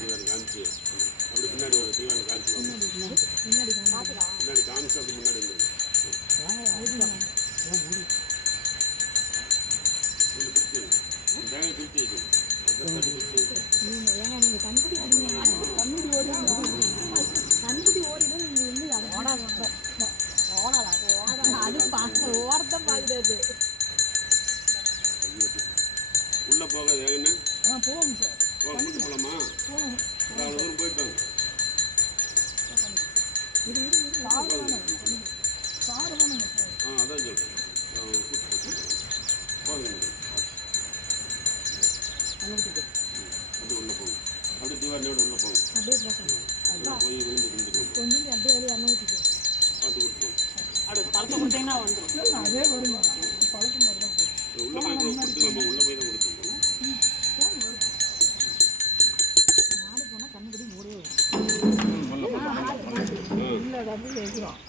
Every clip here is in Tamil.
தீவான் காமிச்சு அப்படி பின்னாடி ஒரு தீவான் காமிச்சு பின்னாடி காமிச்சு அப்படி முன்னாடி தேங்காய் பிரித்து உள்ள போக வேகன்னு போவோம் சார். கூட்டு போகலாமா? அவ்வளோ தூரம் போயிட்டாங்க. அதான் சொல்கிறேன். போதுங்க அப்படி உள்ள போங்க. அப்படி தீவாரியோட உள்ள போங்க. போய் விழுந்து பார்த்து கூட்டு போங்க. அதே வருங்க. பழக்கம் மாதிரி தான் உள்ள போய் கொடுத்துக்கலாமா? உள்ள போய் தான் கொடுத்துருக்கோம்.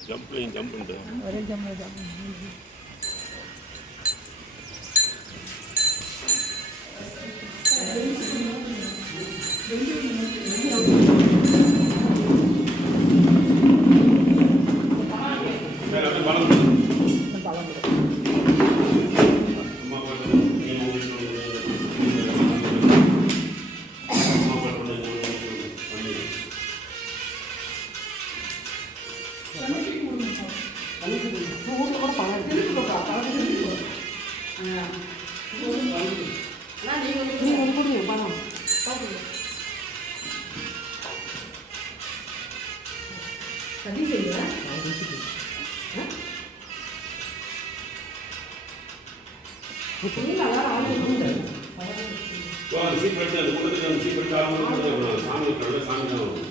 ஜம்ப்லையும் ஜம்ப் உண்டு. ஒரே ஜம்ப் சீக்கிரம் அது கொடுத்து சீக்கிரம் சாமி சாமி தான் வரும்.